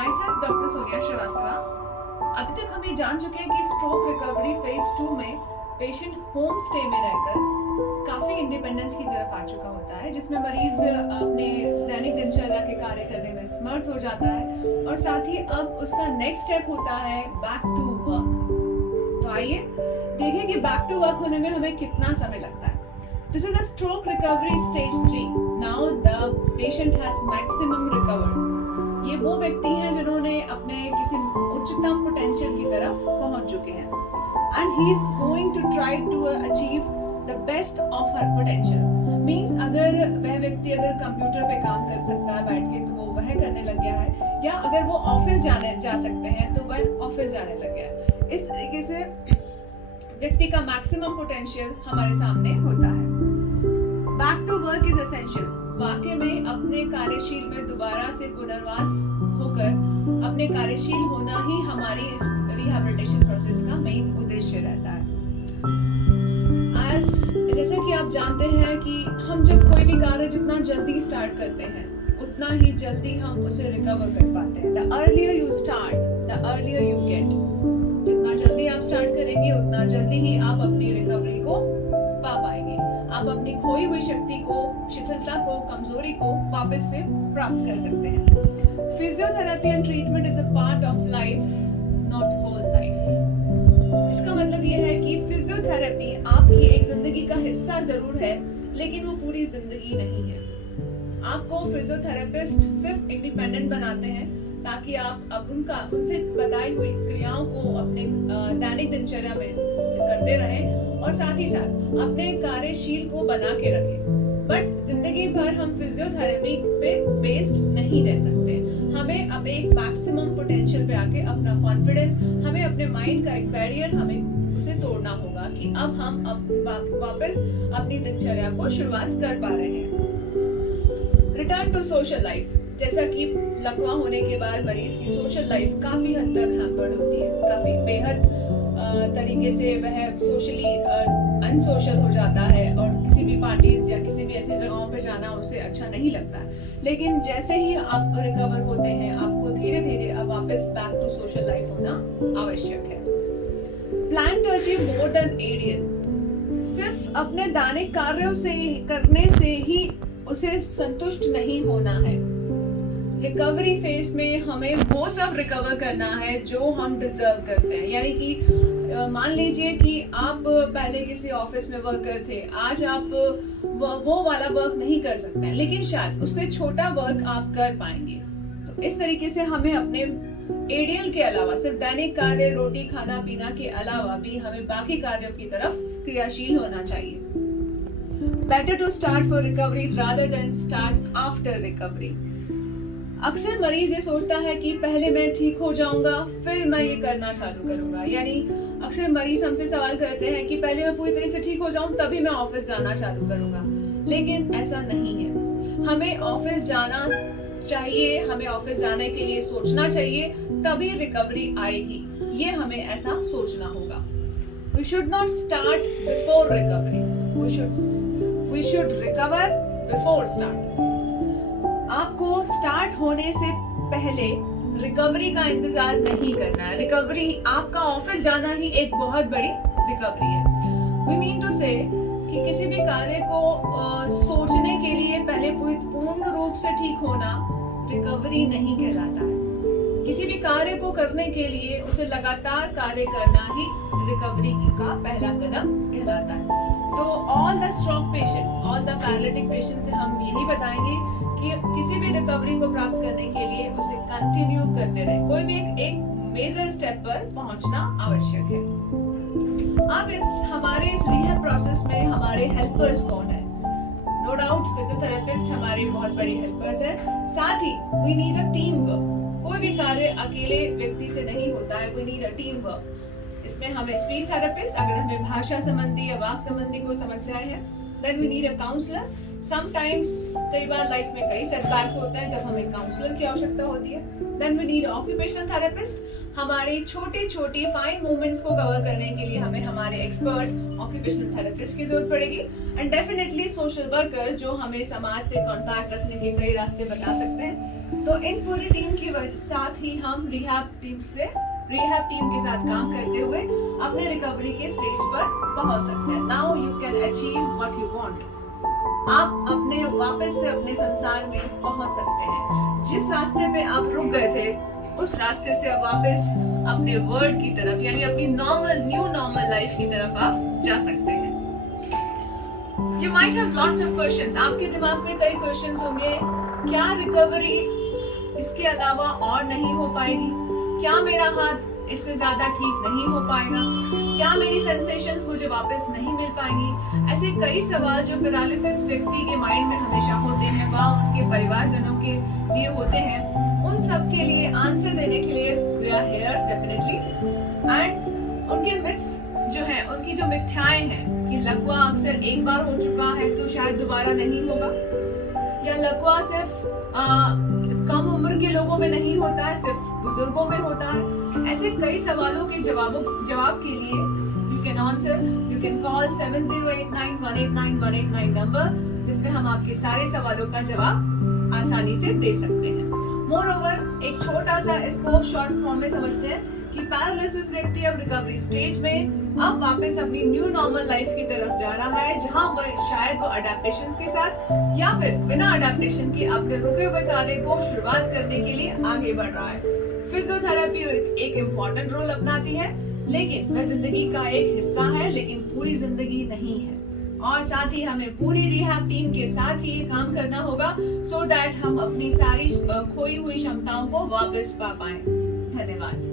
myself doctor Sonia Srivastava. अभी तक हम ये जान चुके हैं कि स्ट्रोक रिकवरी फेज 2 में पेशेंट होम स्टे में रहकर काफ़ी इंडिपेंडेंस की तरफ आ चुका होता है, जिसमें मरीज अपने दैनिक दिनचर्या के कार्य करने में समर्थ हो जाता है और साथ ही अब उसका नेक्स्ट स्टेप होता है बैक टू वर्क। तो आइए देखें कि बैक टू वर्क होने में हमें कितना समय लगता है। This is the stroke recovery stage 3. Now the patient has maximum recovered. ये वो व्यक्ति हैं जिन्होंने अपने किसी उच्चतम पोटेंशियल की तरफ पहुंच चुके हैं and he is going to try to achieve the best of her potential. Means अगर वह व्यक्ति अगर कंप्यूटर पे काम कर सकता है बैठ के तो वो वह करने लग गया है, या अगर वो ऑफिस जा सकते हैं तो वह ऑफिस जाने लग गया है। इस तरीके से व्यक्ति का मैक्सिमम पोटेंशियल हमारे सामने होता है। Back to work is essential. वाकई में अपने कार्यशील में दोबारा से पुनर्वास होकर अपने कार्यशील होना ही हमारी इस रिहैबिलिटेशन प्रोसेस का मेन उद्देश्य रहता है। जैसा कि आप जानते हैं कि हम जब कोई भी कार्य जितना जल्दी स्टार्ट करते हैं उतना ही जल्दी हम उसे रिकवर कर पाते हैं। The earlier you start, the earlier you get. जितना जल्दी आप स्टार्ट करेंगे उतना जल्दी ही आप अपनी रिकवरी को पा पाएंगे। आप अपनी खोई हुई शक्ति को, शिथिलता को, कमजोरी को वापस से प्राप्त कर सकते हैं। Physiotherapy and treatment is a part of life, not whole life. इसका मतलब यह है कि फिजियोथेरेपी आपकी एक जिंदगी का हिस्सा जरूर है, लेकिन वो पूरी जिंदगी नहीं है। आपको फिजियोथेरेपिस्ट सिर्फ इंडिपेंडेंट बनाते हैं ताकि आप अब उनसे बताई हुई क्रियाओं को अपने दैनिक दिनचर्या में करते रहें और साथ ही साथ अपने कार्यशील को बना के रखें। बट जिंदगी भर हम फिजियोथेरेपी पे बेस्ड नहीं रह सकते। हमें अब एक मैक्सिमम पोटेंशियल पे आके अपना कॉन्फिडेंस, हमें अपने माइंड का एक बैरियर हमें उसे तोड़ना होगा कि अब हम वापस अपनी दिनचर्या को शुरुआत कर पा रहे हैं। Return to social life. जैसा कि लकवा होने के बाद मरीज की सोशल लाइफ काफी हद तक हैम्पर्ड होती है, काफी बेहद तरीके से वह सोशली अनसोशल हो जाता है और किसी भी पार्टीज या किसी भी ऐसी जगहों पे जाना उसे अच्छा नहीं लगता है। लेकिन जैसे ही आप रिकवर होते हैं आपको धीरे धीरे अब वापस बैक टू सोशल लाइफ होना आवश्यक है। Plan to achieve more than ideal. सिर्फ अपने दैनिक कार्यों से करने से ही उसे संतुष्ट नहीं होना है। रिकवरी फेज में हमें वो सब रिकवर करना है जो हम डिजर्व करते हैं। यानी कि मान लीजिए कि आप पहले किसी ऑफिस में वर्कर थे, आज आप वो वाला वर्क नहीं कर सकते हैं, लेकिन शायद उससे छोटा वर्क आप कर पाएंगे। तो इस तरीके से हमें अपने एडियल के अलावा, सिर्फ दैनिक कार्य, रोटी खाना पीना के अलावा भी हमें बाकी कार्यों की तरफ क्रियाशील होना चाहिए। Better to start for recovery rather than start after recovery. अक्सर मरीज ये सोचता है कि पहले मैं ठीक हो जाऊंगा फिर मैं ये करना चालू करूंगा। यानी अक्सर मरीज हमसे सवाल करते हैं कि पहले मैं पूरी तरह से ठीक हो जाऊं तभी मैं ऑफिस जाना चालू करूंगा, लेकिन ऐसा नहीं है। हमें ऑफिस जाना चाहिए, हमें ऑफिस जाने के लिए सोचना चाहिए, तभी रिकवरी आएगी। ये हमें ऐसा सोचना होगा। We should not start before recovery. We should recover before start. आपको स्टार्ट होने से पहले रिकवरी का इंतजार नहीं करना है। रिकवरी, आपका ऑफिस जाना ही एक बहुत बड़ी रिकवरी है। We mean to say कि किसी भी कार्य को सोचने के लिए पहले पूर्ण रूप से ठीक होना रिकवरी नहीं कहलाता है। किसी भी कार्य को करने के लिए उसे लगातार कार्य करना ही रिकवरी का पहला कदम कहलाता है। तो all the stroke patients, all the paralytic patients से हम यही बताएंगे कि किसी भी रिकवरी को प्राप्त करने के लिए उसे कंटिन्यू करते रहे। कोई भी एक मेजर स्टेप पर पहुंचना आवश्यक है। अब हमारे इस रिहैब प्रोसेस में हमारे हेल्पर्स कौन है? नो डाउट फिजियोथेरेपिस्ट हमारे बहुत बड़ी हेल्पर्स है। साथ ही we need a team work. कोई भी कार्य अकेले व्यक्ति से नहीं होता है, we need a team work. इसमें हमें स्पीच थेरेपिस्ट, अगर हमें भाषा संबंधी या वाक संबंधी कोई समस्याएं हैं, then we need a counsellor. Sometimes कई बार लाइफ में कई सेटबैक्स होते हैं जब हमें काउंसलर की आवश्यकता होती है। Then we need occupational therapist. हमारी छोटी छोटी फाइन मूवमेंट्स को कवर करने के लिए हमें हमारे एक्सपर्ट ऑक्यूपेशनल थेरेपिस्ट की जरूरत पड़ेगी। एंड डेफिनेटली सोशल वर्कर्स जो हमें समाज से कांटेक्ट रखने के कई रास्ते बता सकते हैं। तो इन पूरी टीम के साथ ही हम रिहैब टीम के साथ काम करते हुए अपने रिकवरी के स्टेज पर पहुंच सकते हैं। Now you can achieve what you want. आप अपने वापस से अपने संसार में पहुंच सकते हैं। जिस रास्ते पे आप रुक गए थे उस रास्ते से अब वापस अपने वर्ल्ड की तरफ यानी अपनी न्यू नॉर्मल लाइफ की तरफ आप जा सकते हैं। You might have lots of questions. आपके दिमाग में कई क्वेश्चंस होंगे। क्या रिकवरी इसके अलावा और नहीं हो पाएगी? क्या मेरा हाथ इससे ज्यादा ठीक नहीं हो पाएगा? क्या मेरी सेंसेशंस मुझे वापस नहीं मिल पाएंगी? ऐसे कई सवाल जो पैरालिसिस व्यक्ति के माइंड में हमेशा होते हैं व उनके परिवारजनों के लिए होते हैं, उन सब के लिए आंसर देने के लिए we are here definitely. And उनके मिथ्स जो हैं, उनकी जो मिथ्याएं हैं कि लकवा अक्सर एक बार हो चुका है तो शायद दोबारा नहीं होगा, या लकवा सिर्फ कम उम्र के लोगों में नहीं होता है, सिर्फ बुजुर्गों में होता है। ऐसे कई सवालों के जवाब के लिए यू कैन कॉल 7089189189 नंबर, जिसमें हम आपके सारे सवालों का जवाब आसानी से दे सकते हैं। मोरओवर एक छोटा सा इसको शॉर्ट फॉर्म में समझते हैं कि पैरालिसिस व्यक्ति अब रिकवरी स्टेज में अब वापस अपनी न्यू नॉर्मल लाइफ की तरफ जा रहा है, जहां वह शायद वो अडेप्टेशंस के साथ या फिर बिना अडेप्टेशन के अपने रुके हुए कार्य को शुरुआत करने के लिए आगे बढ़ रहा है। फिजियोथेरेपी एक इम्पोर्टेंट रोल अपनाती है, लेकिन वह जिंदगी का एक हिस्सा है, लेकिन पूरी जिंदगी नहीं है। और साथ ही हमें पूरी रिहैब टीम के साथ ही काम करना होगा सो दैट हम अपनी सारी खोई हुई क्षमताओं को वापस पा पाएं। धन्यवाद।